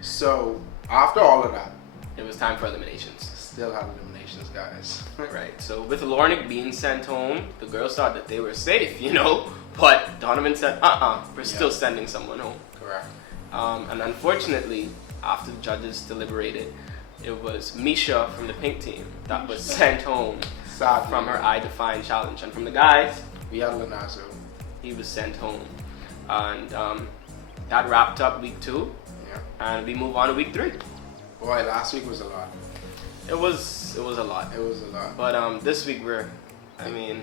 So after all of that, it was time for eliminations. Still had eliminations, guys. Right. So with Lornick being sent home, the girls thought that they were safe, you know. But Donovan said, we're still sending someone home. Correct. And unfortunately, after the judges deliberated, it was Misha from the pink team that was sent home from her I Define challenge. And from the guys, we had Lanazo. He was sent home. And that wrapped up week 2. Yeah. And we move on to week 3. Boy, last week was a lot. It was a lot. It was a lot. But this week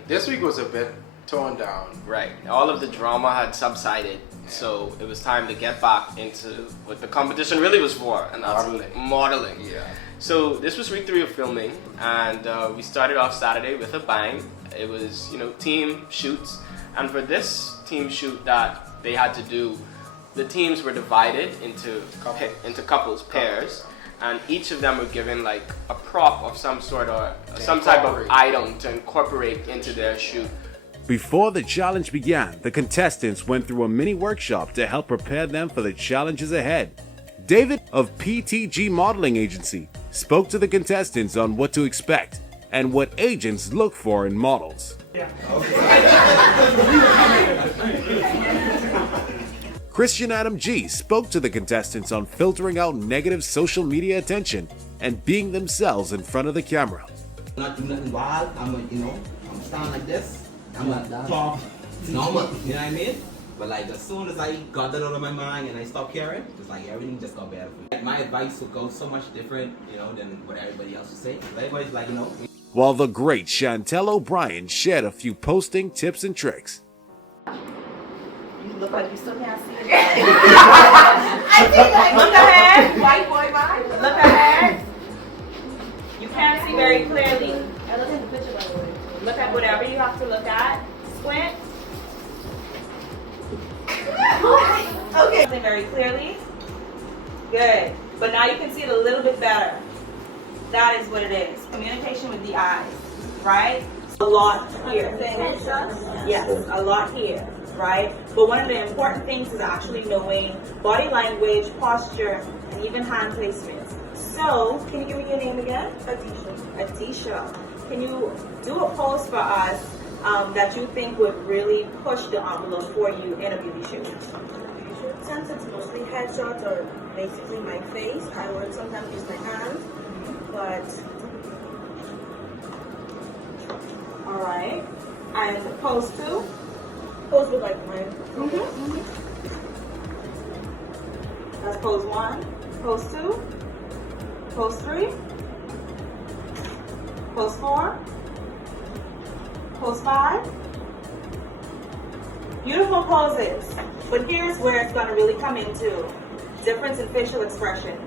this week was a bit toned down. Right. All of the drama had subsided. Yeah. So it was time to get back into what the competition really was for, and that's modeling. Yeah. So this was week 3 of filming, and we started off Saturday with a bang. It was, team shoots, and for this team shoot that they had to do, the teams were divided into couples, pairs, and each of them were given like a prop of some sort or some type of item to incorporate into their shoot. Before the challenge began, the contestants went through a mini workshop to help prepare them for the challenges ahead. David of PTG Modeling Agency spoke to the contestants on what to expect and what agents look for in models. Yeah. Christian Adam G spoke to the contestants on filtering out negative social media attention and being themselves in front of the camera. I'm not doing nothing wild. I'm standing like this. I'm not talk normal, you know what I mean? But like as soon as I got that out of my mind and I stopped caring, it's like everything just got better for me. Like, my advice would go so much different, than what everybody else would say. Everybody's like, While the great Chantel O'Brien shared a few posting tips and tricks. You look like you still can't see it. I think like, look ahead. White boy vibe. Look ahead. You can't see very clearly. I look at the picture, by the way. Look at whatever you have to look at. Squint. Okay. Very clearly. Good. But now you can see it a little bit better. That is what it is. Communication with the eyes, right? A lot here. Yes, a lot here, right? But one of the important things is actually knowing body language, posture, and even hand placements. So, can you give me your name again? Atisha. Can you do a pose for us that you think would really push the envelope for you in a beauty shoot? Since it's mostly headshots or basically my face, I would sometimes use my hands, but... Alright. And pose 2? Pose with like my... That's pose 1. Pose 2. Pose 3. Pose 4. Pose 5. Beautiful poses. But here's where it's going to really come into difference in facial expressions.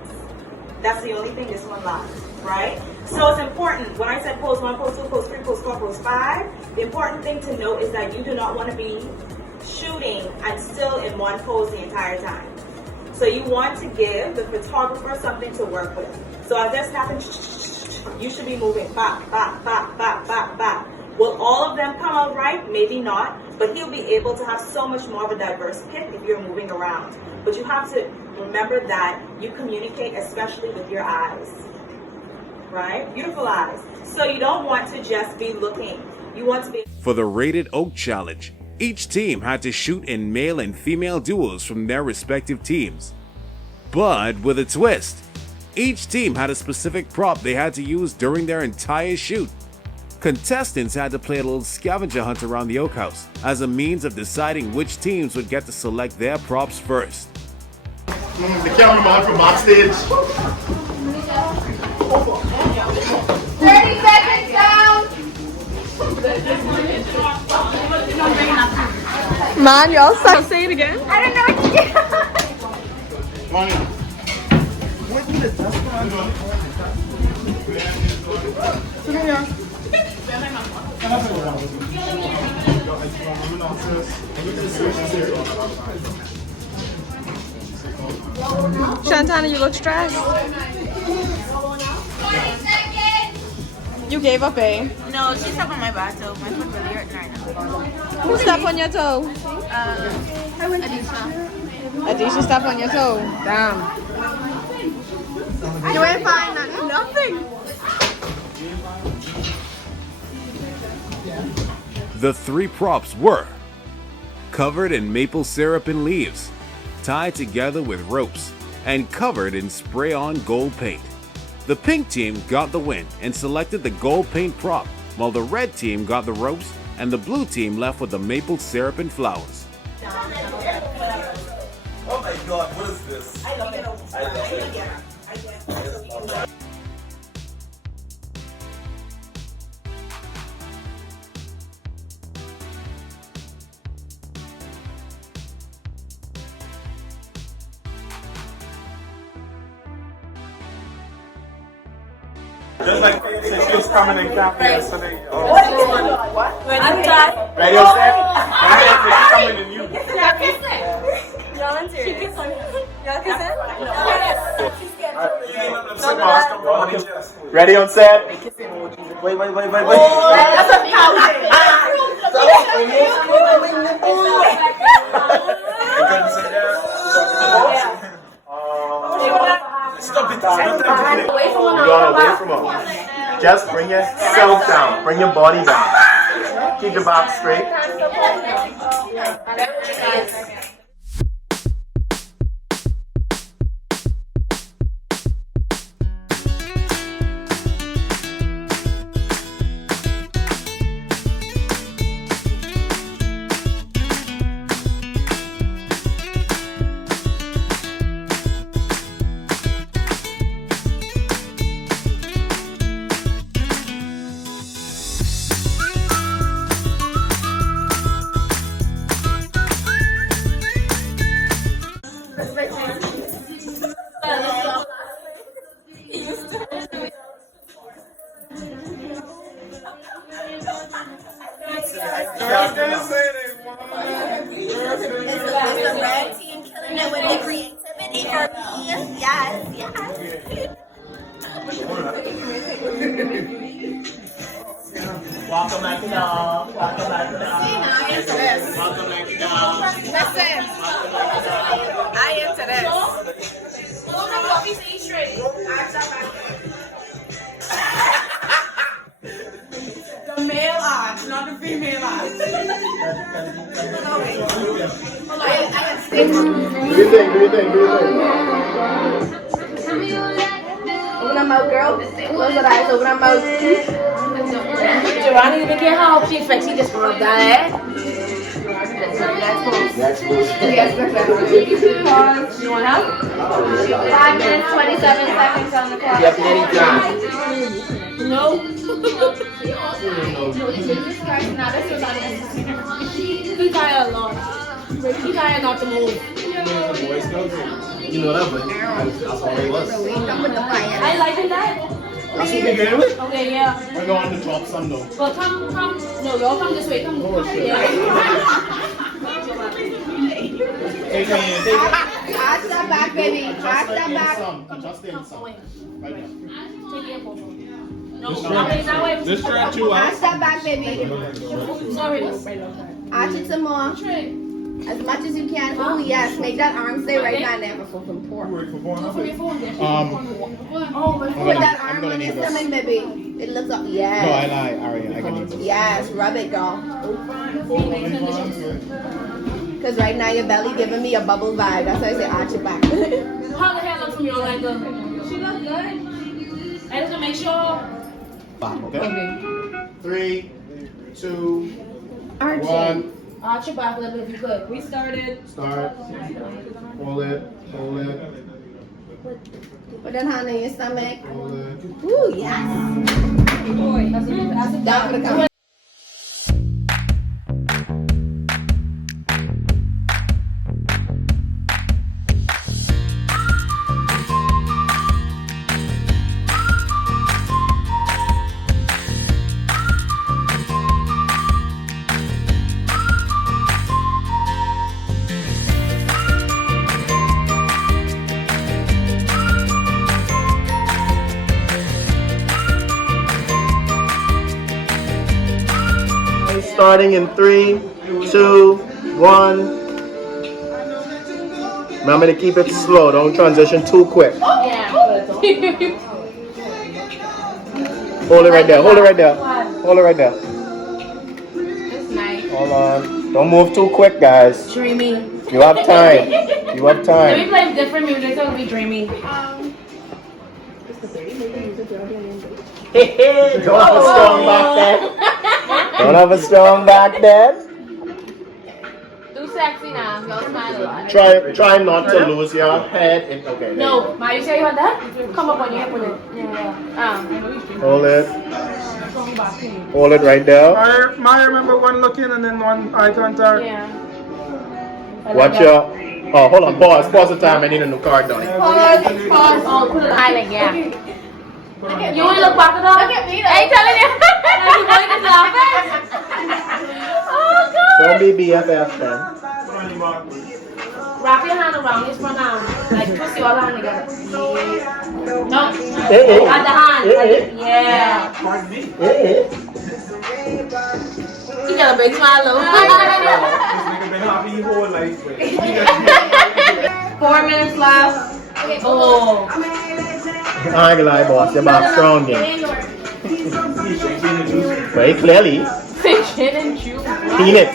That's the only thing this one lacks, right? So it's important. When I said pose 1, pose 2, pose 3, pose 4, pose 5, the important thing to note is that you do not want to be shooting and still in one pose the entire time. So you want to give the photographer something to work with. So as they're snapping, you should be moving back, back, back, back, back, back. Will all of them come out right? Maybe not, but he'll be able to have so much more of a diverse pick if you're moving around. But you have to remember that you communicate especially with your eyes, right? Beautiful eyes. So you don't want to just be looking. You want to be... For the Rated Oak Challenge, each team had to shoot in male and female duos from their respective teams. But with a twist, each team had a specific prop they had to use during their entire shoot. Contestants had to play a little scavenger hunt around the Oak House as a means of deciding which teams would get to select their props first. The cameraman from backstage. 30 seconds down! Man, y'all suck. Say it again. I don't know what to do. Shantana, you look stressed. 20 seconds! You gave up, eh? No, she stepped on my back, so my foot really hurt right now. Who stepped on your toe? Adisha. Adisha stepped on your toe. Damn. You ain't find nothing. Nothing. The three props were covered in maple syrup and leaves, tied together with ropes, and covered in spray-on gold paint. The pink team got the win and selected the gold paint prop, while the red team got the ropes and the blue team left with the maple syrup and flowers. Oh my God, what is this? I love it. Just like she was coming in camp yesterday. What? I'm done. Ready, on set? She's coming in you. Y'all serious? Y'all kissing? Ready, on set? Wait. That's a Stop it. Away from You're going away from her. Just bring yourself down. Bring your body down. Keep your back straight. Welcome back to dog. Welcome back to dog. Welcome back to dog. Listen, I into this. The male art, not the female art. Do your thing. Open her mouth, girl. Close her eyes, open her mouth. Jerrad didn't get help. She expects he just rubbed that, eh? Yes, You want help? 5 minutes, 27 seconds on the clock. Yep, anytime. No. Jesus Christ, now this is He tired a lot. He tired not to move. You know that, but that's all it was. Come with the fire. I like that. That's what we did with? Okay, yeah. We're going to drop some though. Well, come. No, y'all come this way. Come. Oh, shit. Yeah. Take it. Arch that back, baby. Arch that back. Just in some. Right now. Take your photo. No, Just that way. Just stretch you out. Arch that back, baby. Sorry. Arch it some more. As much as you can. Oh, yes. Make that arm stay right down there. Oh, Put that arm on your stomach, baby. It looks up. Yes. No, I lie, Ariannah. I can eat this. Yes. Rub it, girl. Because right now your belly giving me a bubble vibe. That's why I say arch it back. How the hell look from your angle? She looks good. I just want to make sure. Okay. 3, 2, Arch 1. Arch your back a little bit if you could. We started. Start. Hold it. Put that hand in your stomach. Hold it. Ooh, yes. Down for the count. Starting in 3, 2, 1. Remember to keep it slow. Don't transition too quick. Yeah. Hold it right there. Hold it right there. Hold it right there. It's nice. Hold on. Don't move too quick, guys. Dreamy. You have time. You have Let me time. play different music so it'll be dreamy. Don't have a strong back there. Don't have a strong back there. Too sexy now. Y'all smile a lot. Try not to lose your head. Okay. No, Ma, you say you want that? Come up on your hip with it. Yeah. Hold it. Hold it right there. I remember one looking and then one eye contact. Yeah. Watch your. Oh, hold on. Pause. Pause the time. I need a new card, Donnie. Pause. Oh, put it highlight, yeah. You want to look back at all? Look at me, though. I ain't telling you. You going to laughing? Oh, God. Don't be BFF, then. Wrap your hand around his front arm. Like, twist your other hand together. No. Hey. At the hand. Hey. Like, yeah. Hey. You got a big smile, though. 4 minutes left. Oh. I ain't gonna lie, boss. Your back strong, then. Very clearly. Gin and juice. Clean it.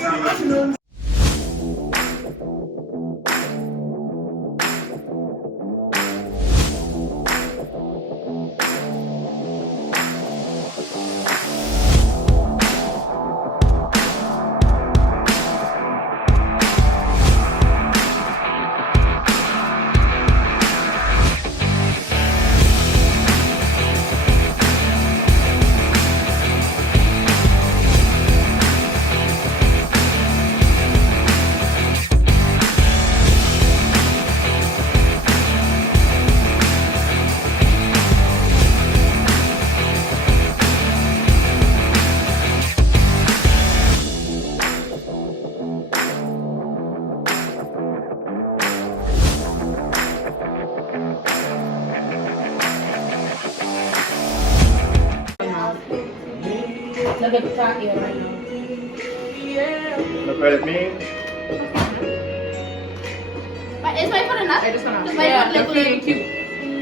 Look at the top here right now. Look right at me. But is my foot enough? Just gonna. Is my foot Looking cute?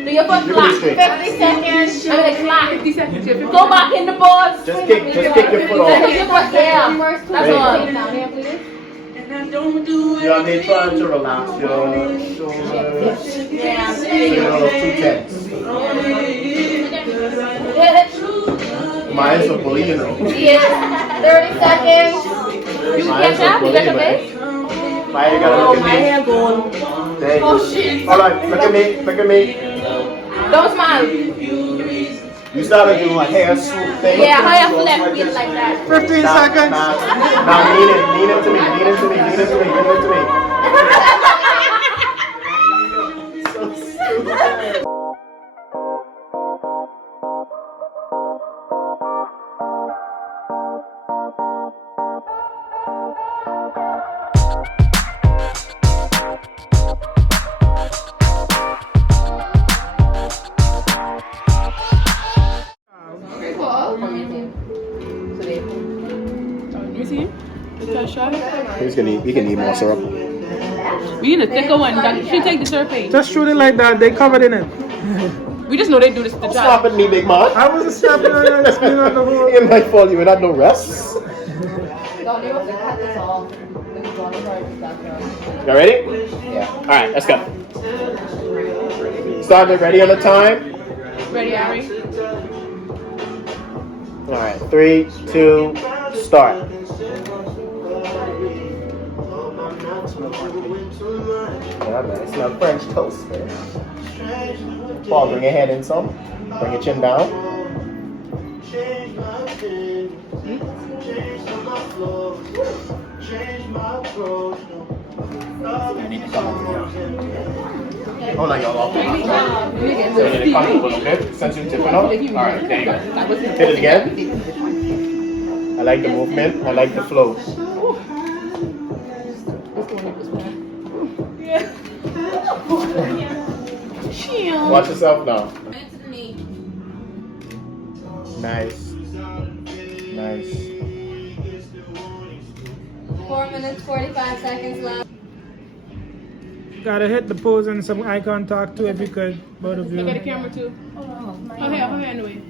Do your foot You flat. can be 50 seconds. I'm gonna clap. 50 seconds. Go back in the balls. Just kick your foot off. Kick your foot there. That's all. Down here, please. You're only trying to relax your shoulders. Yeah. So you don't look too tense. Mine's a bully, you know. Yeah. 30 seconds. You can catch up. You got the base. Maya, you gotta look My at me. hair going. There you go. Oh shit. Hold on, look at me, look at me. Don't smile. You started doing a hair swoop thing. Yeah, hair flip it like that. 15 seconds. Now lean into me, lean into me, lean into me, lean into me. So stupid. We can need more syrup. We need a thicker one. That should take the surface. Just shoot it like that. They covered in it. We just know they do this to the Stop at me, big man. I wasn't snapping on your screen on the whole. It might fall you in at no rest. You ready? Yeah. Alright, let's go. Starting it ready on the time. Ready, Ari? Alright, 3, 2, start. Yeah, man, it's not French toast, man. Paul, bring your head in some. Bring your chin down. I need to come over here. Hold on, y'all. So you need to come over, okay? Since you're tipping up. Alright, there you go. Hit it again. I like the movement. I like the flow. Watch yourself now. Nice. Nice. 4 minutes, 45 seconds left. Gotta hit the pose and some eye contact too, if you could, both of you. Get a camera too. Her hair in the way.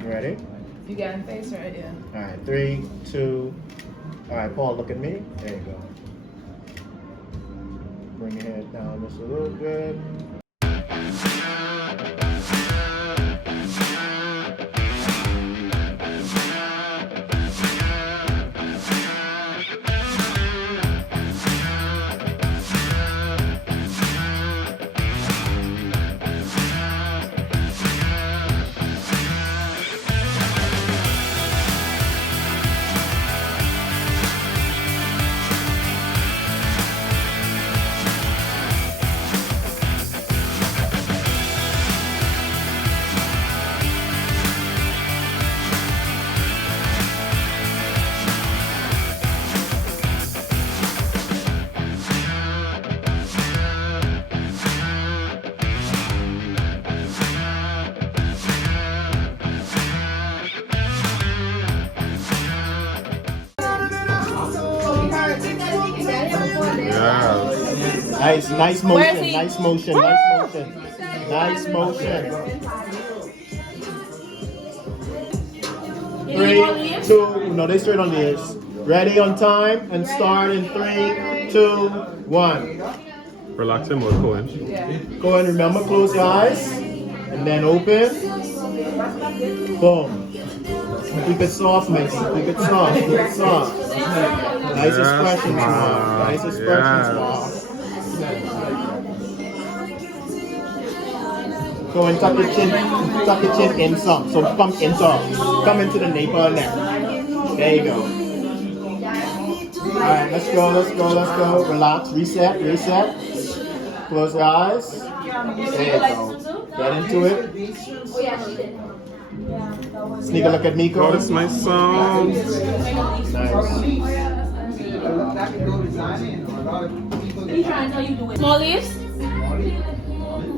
You ready? You got him face right, yeah. All right, 3, 2. All right, Paul, look at me. There you go. Bring your head down just a little bit. Nice motion, nice motion, nice motion, nice motion. 3, 2, no, they straight on the ears. Ready on time and start in 3, 2, 1. Relax him or go in. Go in, remember, close your eyes and then open. Boom. Keep it soft, Missy. Keep it soft, keep it soft. Nice expression, Mark. Nice expression, Mark. Go and tuck your chin in some. So come into the nape of the neck. There you go. Alright, let's go. Relax, reset. Close your eyes. There you go. Get into it. Sneak a look at me, Oh, that's my song. Small leaves?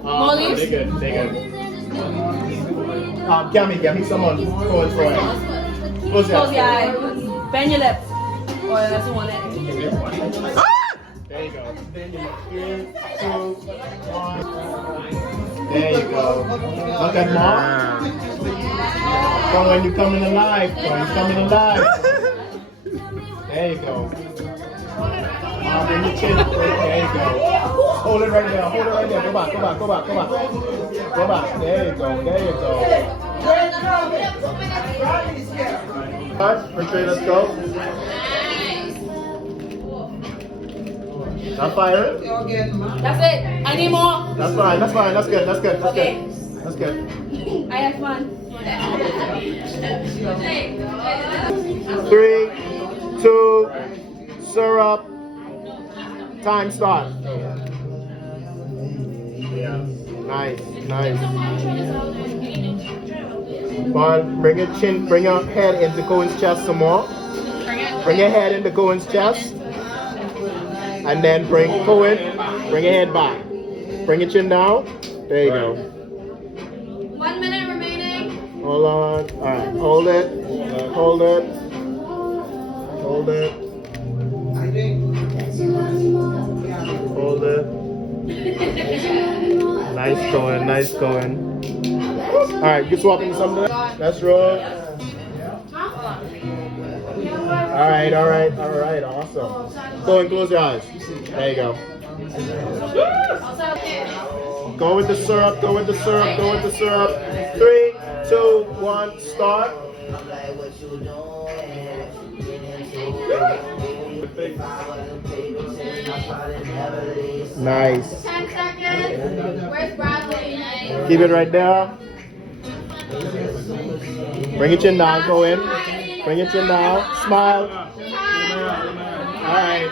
Small leaves? They're good. Get me someone going for it. Close your eyes. Bend your lips. Oh, that's the one that. There you go. 3, 2, 1. There you go. Look at Mark. So when you're coming alive. There you go. Bring your chin. There you go. Hold it right there. Go back. There you go. Retreat, let's go. Not firing? That's it. I need more. That's fine. That's good. Okay. That's good. I had fun. 3, 2, syrup. Time start. Nice. Bon, bring your head into Cohen's chest some more. Bring your head into Cohen's chest. And then bring your head back. Bring your chin down. There you go. 1 minute remaining. Hold on. Alright, hold it. Hold it. Nice going. Alright, you swap into something. Let's roll. Alright, awesome. Go and close your eyes. There you go. Go with the syrup. 3, 2, 1, start. Nice. 10 seconds. Where's Bradley? Keep it right there. Bring your chin down, go in. Bring your chin down. Smile. All right.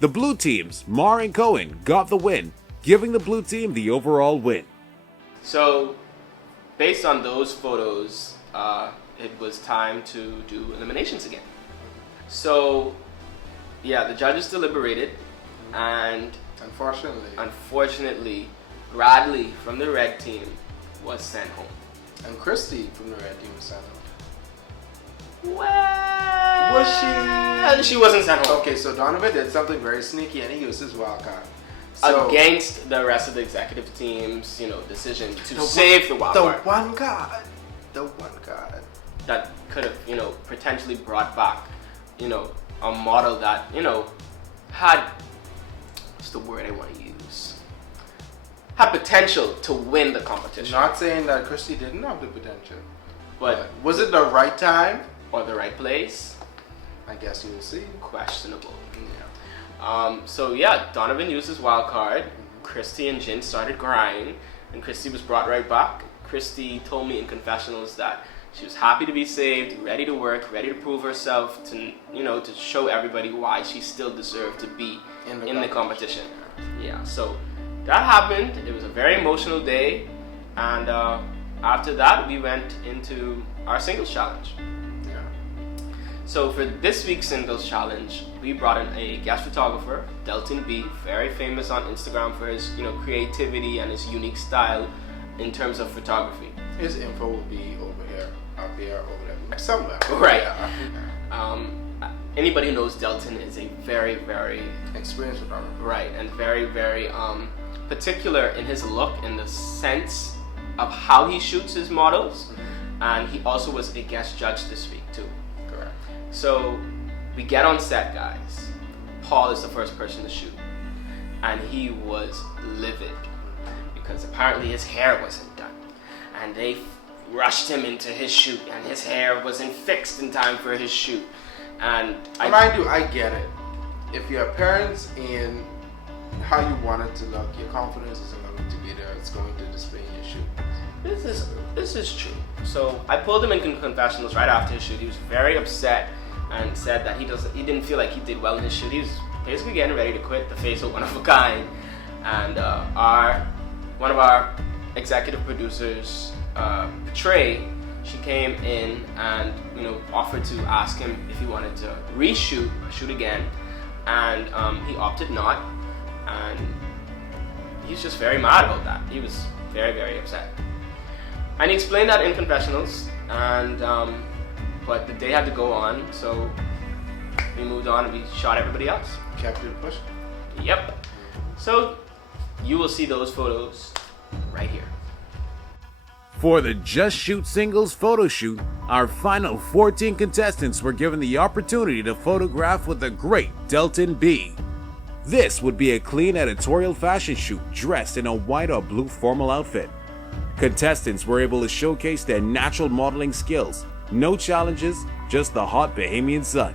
The blue teams, Mar and Cohen, got the win, giving the blue team the overall win. So, based on those photos, it was time to do eliminations again. So, yeah, the judges deliberated, and unfortunately, Bradley from the red team was sent home. And Christy from the red team was sent home. Well, was she? She wasn't sent home. Okay, so Donovan did something very sneaky and he used his wild card. Against the rest of the executive team's, decision to save the wild card. The one card that could have, potentially brought back, a model that, had, what's the word I want to use? Had potential to win the competition. Not saying that Christy didn't have the potential. But was it the right time? Or the right place? I guess you will see. Questionable. Yeah. So Donovan used his wild card. Christy and Jin started crying, and Christy was brought right back. Christy told me in confessionals that she was happy to be saved, ready to work, ready to prove herself, to show everybody why she still deserved to be in the competition. Yeah. So that happened. It was a very emotional day, and after that we went into our singles challenge. So for this week's singles challenge, we brought in a guest photographer, Delton B, very famous on Instagram for his, creativity and his unique style in terms of photography. His info will be over here, up here, over there, somewhere. Right. Anybody who knows Delton is a very, very experienced photographer. Right, and very, very particular in his look, in the sense of how he shoots his models, and he also was a guest judge this week too. Correct. So we get on set, guys. Paul is the first person to shoot, and he was livid because apparently his hair wasn't done, and they rushed him into his shoot, and his hair wasn't fixed in time for his shoot. And mind you, I get it. If your appearance and how you want it to look, your confidence isn't going to be there. It's going to display in your shoot. This is true. So I pulled him in confessionals right after his shoot. He was very upset and said that he didn't feel like he did well in his shoot. He was basically getting ready to quit the face of Oneofakind. And one of our executive producers, Patria, she came in and offered to ask him if he wanted to shoot again, and he opted not, and he's just very mad about that. He was very, very upset, and he explained that in confessionals, and but the day had to go on, so we moved on and we shot everybody else. Kept it pushing. Yep. So you will see those photos right here. For the Just Shoot Singles photo shoot, our final 14 contestants were given the opportunity to photograph with the great Delton B. This would be a clean editorial fashion shoot dressed in a white or blue formal outfit. Contestants were able to showcase their natural modeling skills. No challenges, just the hot Bahamian sun.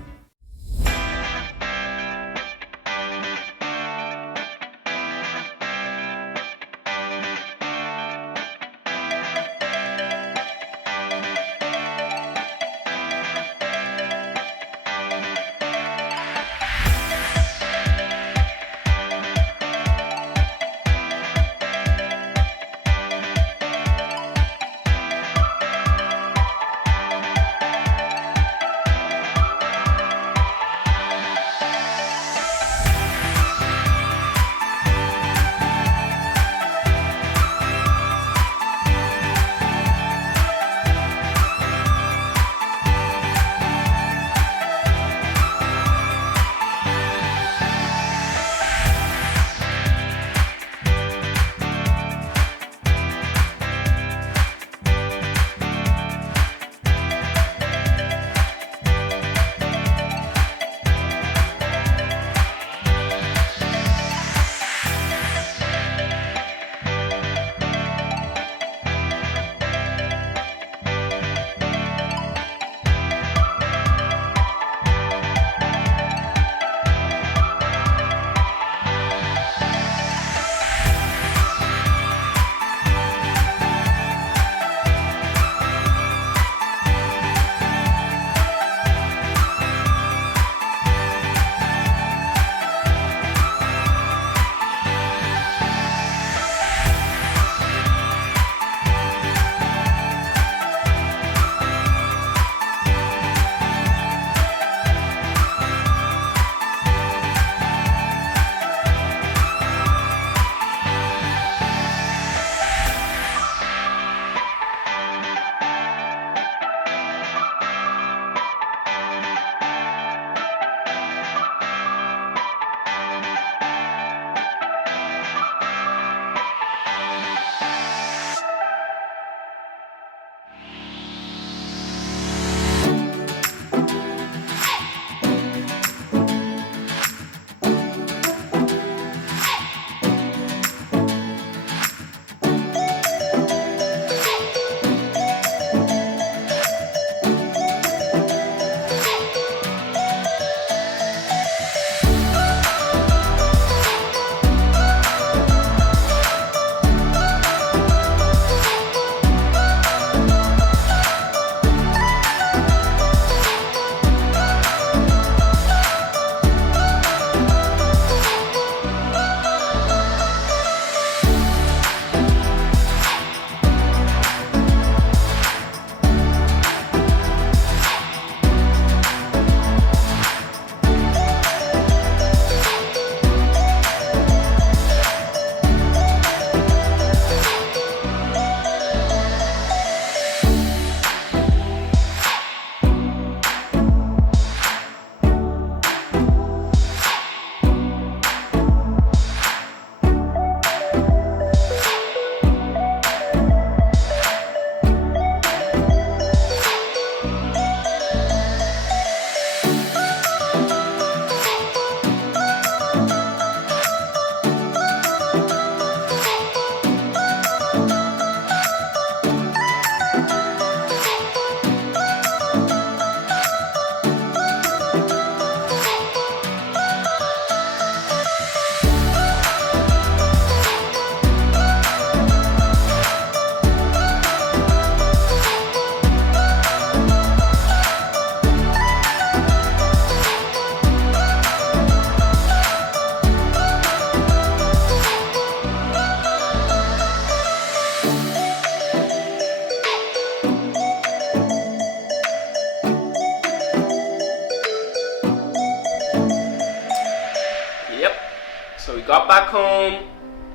back home.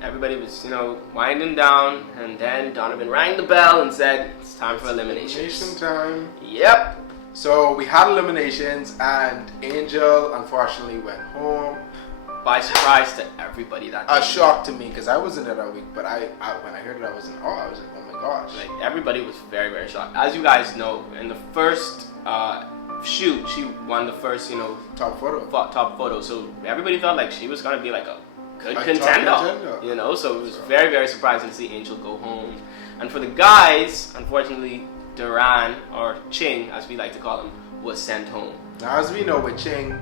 Everybody was, you know, winding down, and then Donovan rang the bell and said, it's time for eliminations. Elimination time. Yep. So we had eliminations, and Angel unfortunately went home. By surprise to everybody that day. A shock to me, because I wasn't there that week, but I when I heard it, I was in awe. I was like, oh my gosh. Like, everybody was very, very shocked. As you guys know, in the first shoot, she won the first, you know, top photo. So everybody felt like she was going to be like a good contender. You know, so it was very, very surprising to see Angel go home. And for the guys, unfortunately, Duran, or Ching, as we like to call him, was sent home. Now, as we know with Ching,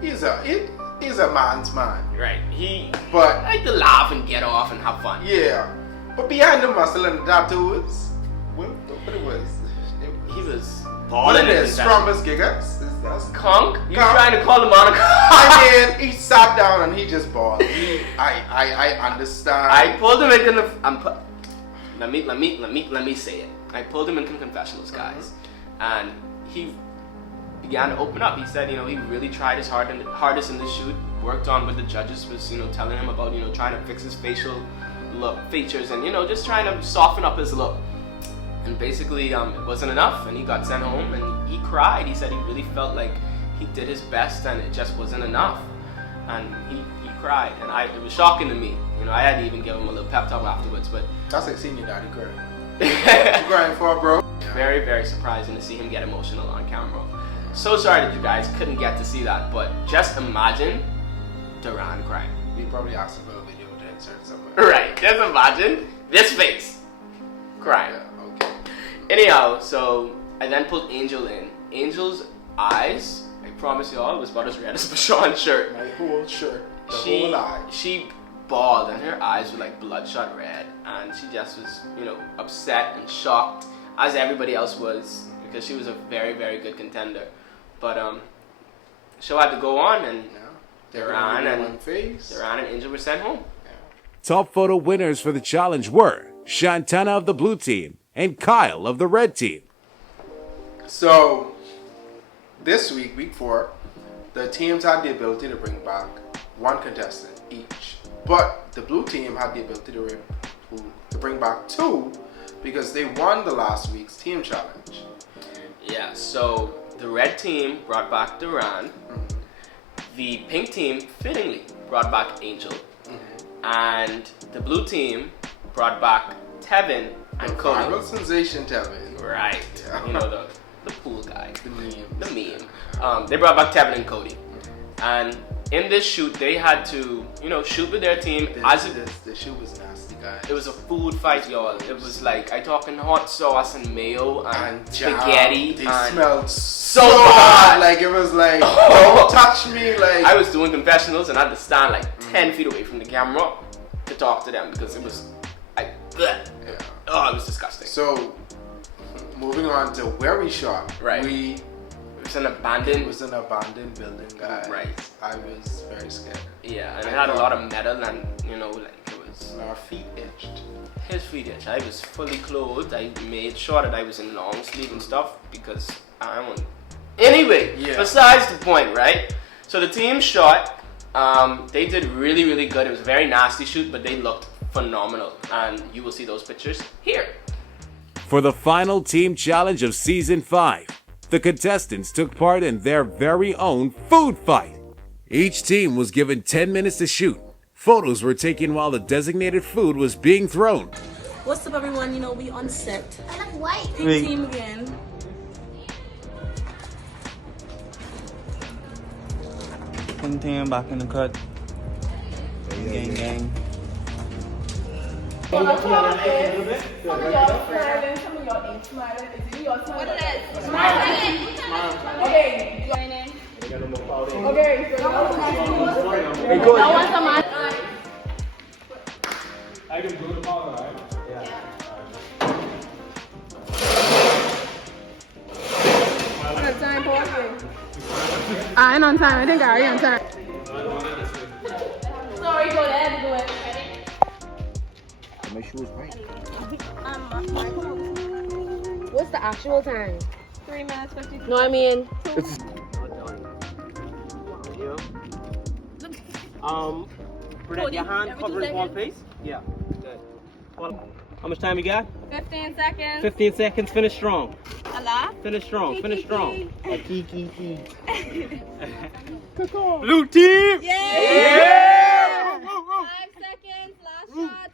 he's a man's man. Right. He but like to laugh and get off and have fun. Yeah. But behind the muscle and the tattoos, what it was? He was balling in his strongest gigas. Conk? You trying to call him on a I mean, he sat down and he just balled. I understand. I pulled him into the. Let me say it. I pulled him into confessionals, guys, and he began to open up. He said, you know, he really tried his hardest in this shoot. Worked on with the judges, was, you know, telling him about, you know, trying to fix his facial features and, you know, just trying to soften up his look. And basically, it wasn't enough, and he got sent home, and he cried. He said he really felt like he did his best, and it just wasn't enough. And he cried, and it was shocking to me. You know, I had to even give him a little pep talk afterwards, but that's like seeing your daddy crying. You crying for, bro? Very, very surprising to see him get emotional on camera. So sorry that you guys couldn't get to see that, but just imagine Duran crying. We probably asked for a video to insert somewhere. Right, just imagine this face crying. Yeah, okay. Anyhow, so I then pulled Angel in. Angel's eyes, I promise y'all, was about as red as Bashon's shirt. My whole shirt. The whole eye. She bawled, and her eyes were like bloodshot red, and she just was, you know, upset and shocked, as everybody else was, because she was a very, very good contender. But show had to go on, and Duran and Angel were sent home. Top photo winners for the challenge were Shantana of the blue team and Kyle of the red team. So this week, week 4, the teams had the ability to bring back one contestant each, but the blue team had the ability to bring back 2 because they won the last week's team challenge. Yeah, so the red team brought back Duran. The pink team, fittingly, brought back Angel. And the blue team brought back Tevin and Cody. Viral sensation Tevin. Right. Yeah. You know, the pool guy. The meme. They brought back Tevin and Cody. And in this shoot, they had to, you know, shoot with their team. The shoot was nasty, guys. It was a food fight, y'all. It was like, I talking hot sauce and mayo and jam. spaghetti. They and smelled so bad. Like, it was like, don't touch me. Like, I was doing confessionals and I had to stand like 10 feet away from the camera to talk to them because it was like, oh, it was disgusting. So, moving on to where we shot. Right. It was an abandoned building, guys. Right. I was very scared. Yeah, and it had a lot of metal and, you know, like it was... Our feet itched. His feet itched. I was fully clothed. I made sure that I was in long sleeve and stuff because I want... Anyway, besides the point, right? So the team shot. They did really, really good. It was a very nasty shoot, but they looked phenomenal. And you will see those pictures here. For the final team challenge of Season 5, the contestants took part in their very own food fight. Each team was given 10 minutes to shoot. Photos were taken while the designated food was being thrown. What's up, everyone? You know, we on set. I look white. Pink team again. Pink team back in the cut. Gang, gang. Some of y'all smiling, some of y'all ain't smiling. Is it y'all smiling? What is it? Smiling. Okay. Okay. I want some. I can do the ball, right? Yeah. What time, Paul? I ain't on time. I think I am on time. Sorry, go ahead. Go ahead. My shoes right. What's the actual time? 3 minutes 52. No, I mean. Protect your hand, covering one face. Yeah. Good. Well, how much time you got? 15 seconds. 15 seconds. Finish strong. Allah. Finish strong. Finish strong. Blue team! Yeah! 5 seconds, last shot.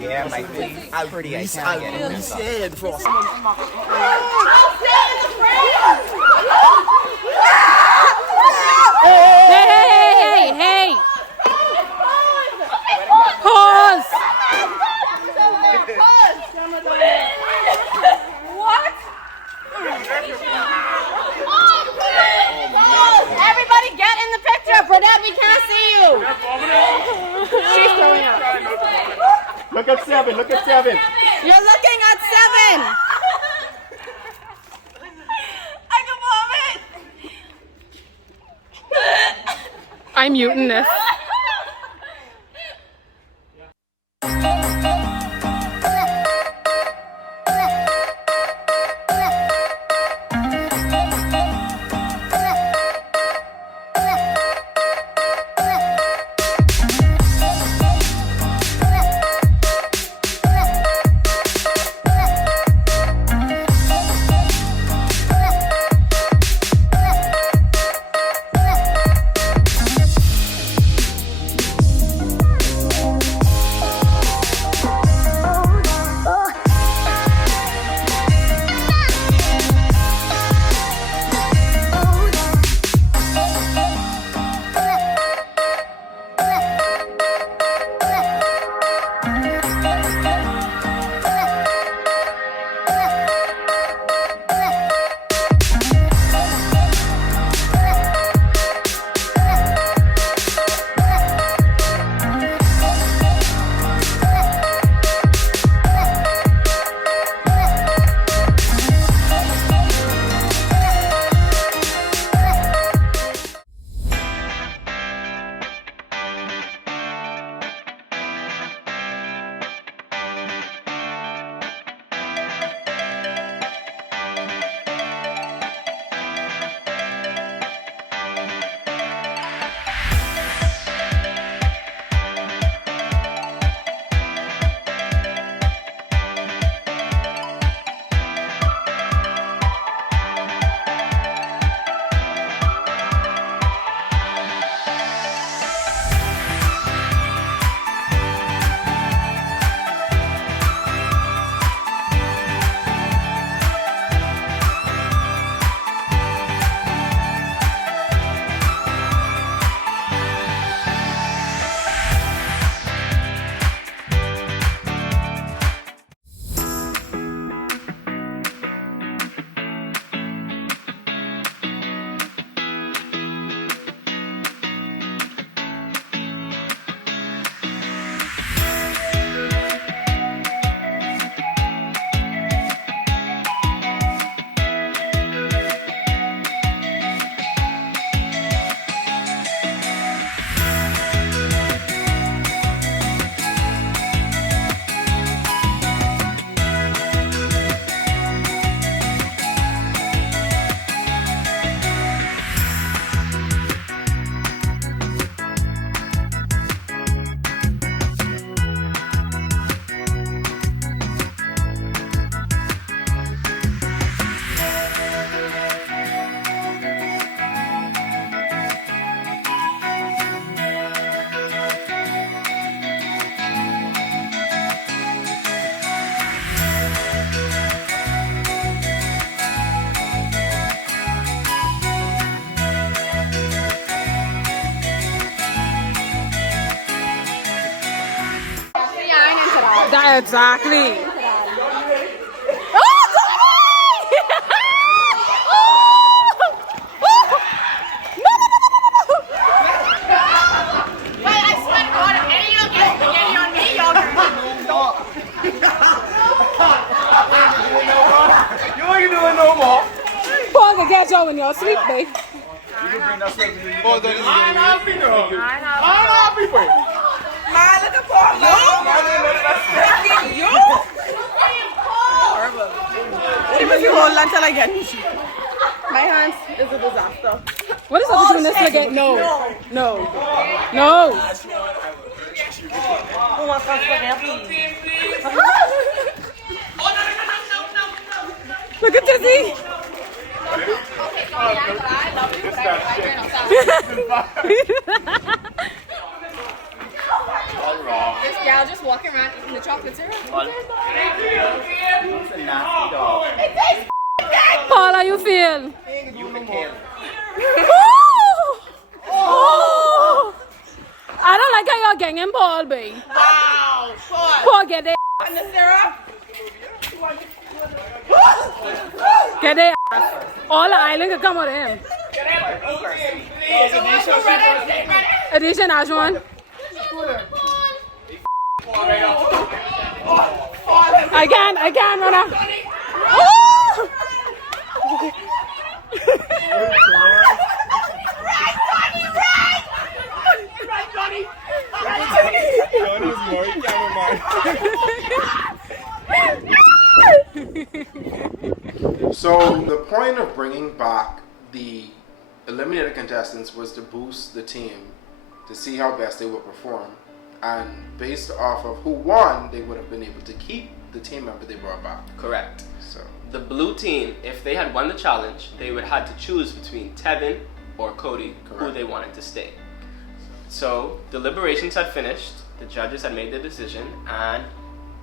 Yeah, my face. How pretty I can get it. Said for Hey! Pause! What? Everybody get in the picture. Burdette, we can't see you. She's throwing up. Look at 7. Look at 7. You're looking at 7. I can vomit. I'm muting this. Exactly. Paul can catch on when y'all sleep, babe. You can bring that stuff to you. I'm happy though. I'm happy for you. Man, look at Paul. You? You? Horrible. She must be holding until I get my hands is a disaster. What is up between this again? No. Who wants some spaghetti? Look at Tizzy. This gal just walking around eating the chocolate syrup. It's a nasty dog. Paul, how you feel? You can kill. Oh! I don't like how you're ganging Paul, babe. Wow. Paul, get their And the syrup? Get their ass. All the island can come with him. Edition Ashwan. I can, Rana. Oh! So the point of bringing back the eliminated contestants was to boost the team to see how best they would perform, and based off of who won, they would have been able to keep the team member they brought back. Correct. So the blue team, if they had won the challenge, they would have had to choose between Tevin or Cody, who they wanted to stay. So deliberations had finished, the judges had made their decision, and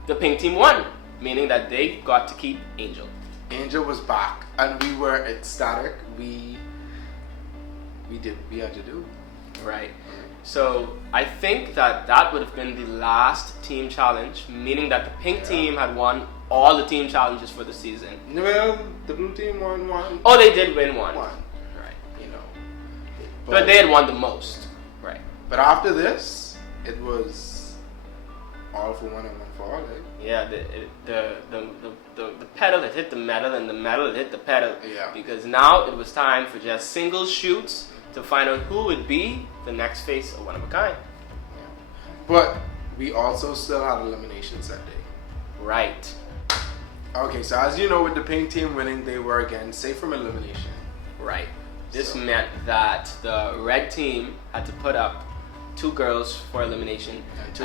the pink team won, meaning that they got to keep Angel. Angel was back, and we were ecstatic. We did what we had to do. Right. So I think that would have been the last team challenge, meaning that the pink team had won all the team challenges for the season. Well, the blue team won one. Oh, they did win one. Right. You know. But they had won the most. Right. But after this, it was all for one and one for all. Eh? Yeah, the pedal had hit the metal, and the metal had hit the pedal. Yeah. Because now it was time for just single shoots to find out who would be the next face of One of a Kind. Yeah. But we also still had eliminations that day. Right. Okay, so as you know, with the pink team winning, they were again safe from elimination. Right. This meant that the red team had to put up 2 girls for elimination. And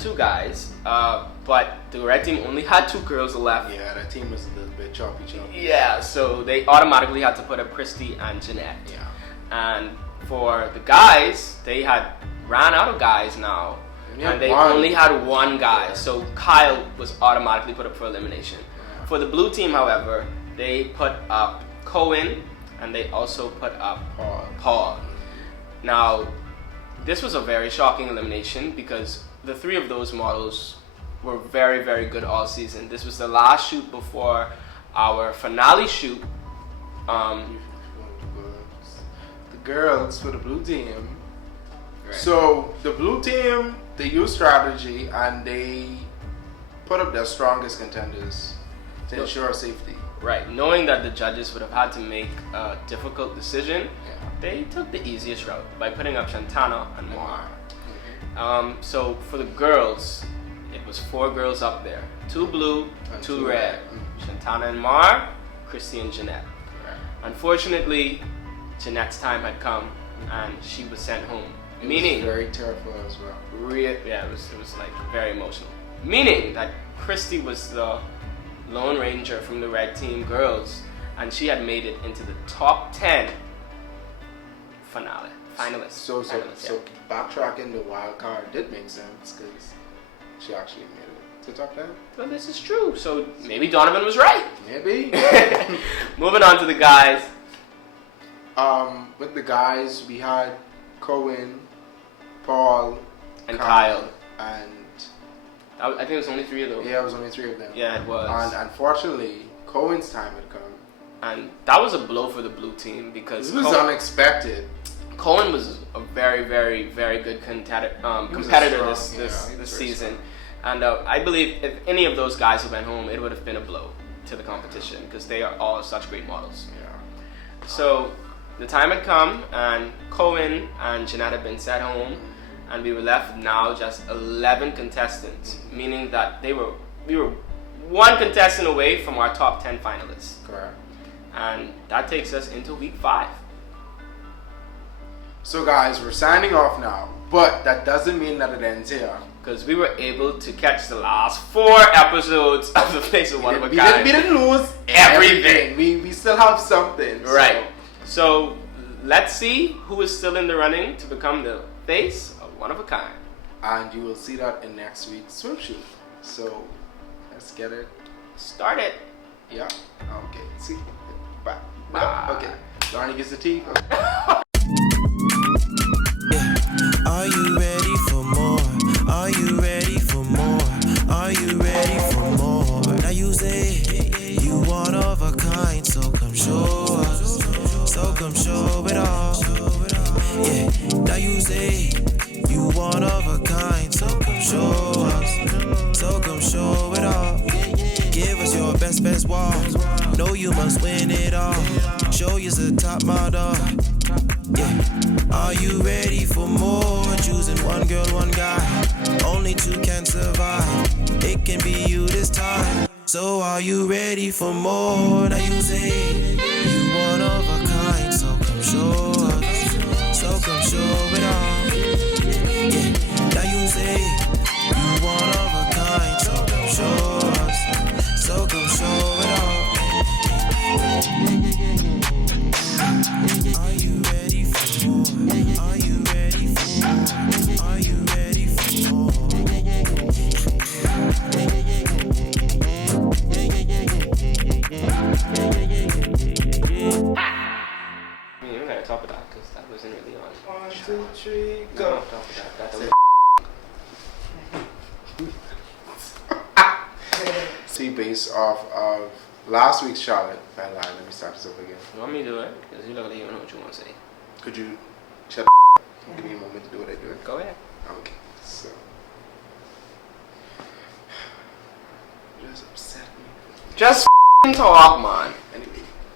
two guys. But the red team only had 2 girls left. Yeah, that team was a little bit choppy. Yeah, so they automatically had to put up Christy and Jeanette. Yeah. And for the guys, they had ran out of guys now. And they only had 1 guy. So Kyle was automatically put up for elimination. Yeah. For the blue team, however, they put up Cohen, and they also put up Paul. Now, this was a very shocking elimination because the 3 of those models were very, very good all season. This was the last shoot before our finale shoot. The girls for the blue team. Right. So the blue team, they used strategy and they put up their strongest contenders to ensure safety. Right, knowing that the judges would have had to make a difficult decision, they took the easiest route by putting up Shantana and Mar. Mm-hmm. So for the girls, it was 4 girls up there. 2 blue, 2 red. Shantana and Mar, Christy and Jeanette. Right. Unfortunately, Jeanette's time had come and she was sent home. Meaning, was very terrible as well. Yeah, it was like very emotional. Meaning that Christy was the Lone Ranger from the red team girls, and she had made it into the top 10 finalists. So backtracking the wild card did make sense because she actually made it to top 10. Well, this is true. So maybe Donavan was right. Maybe. Moving on to the guys. With the guys, we had Cohen, Paul, and Kyle. And I think it was only 3 of those. Yeah, it was only 3 of them. Yeah, it was. And unfortunately, Cohen's time had come. And that was a blow for the blue team because it was unexpected. Cohen was a very, very, very good competitor this season. And I believe if any of those guys had went home, it would have been a blow to the competition because they are all such great models. Yeah. So the time had come and Cohen and Jeanette had been sent home. And we were left now just 11 contestants, meaning that we were one contestant away from our top 10 finalists. Correct. And that takes us into week 5. So guys, we're signing off now, but that doesn't mean that it ends here. Because we were able to catch the last 4 episodes of The Place of One of a Kind. We didn't lose everything. We still have something. Right. So let's see who is still in the running to become the face of One of a Kind. And you will see that in next week's swimsuit. So let's get it started. Yeah. Okay. See. Bye. Bye. Okay. Donnie gets the tea. Are you ready for more? Are you ready for more? Are you ready for more? Now you say you one of a kind, so come show us. So come show it all. Yeah. Now you say you one of a kind, so come show us. So come show it all. Give us your best wall. Know you must win it all. Show you's the top model. Yeah. Are you ready for more? Choosing one girl, one guy. Only 2 can survive. It can be you this time. So are you ready for more? Now you say you one of a kind. So come show us. So come show it all. Yeah. Now you say you one of a kind. So come show us. So come show it all. Are you ready for more? Are you ready for more? Are you ready for more? I mean, we gotta top of that because that wasn't really on. 1, 2, 3, go. No, top of that. See, based off of last week's Charlotte by line. Let me start this over again. You want me to do it? Because you look like you don't know what you want to say. Could you shut give me a moment to do what I do? Go ahead. Okay, so just upset me. Just talk, man.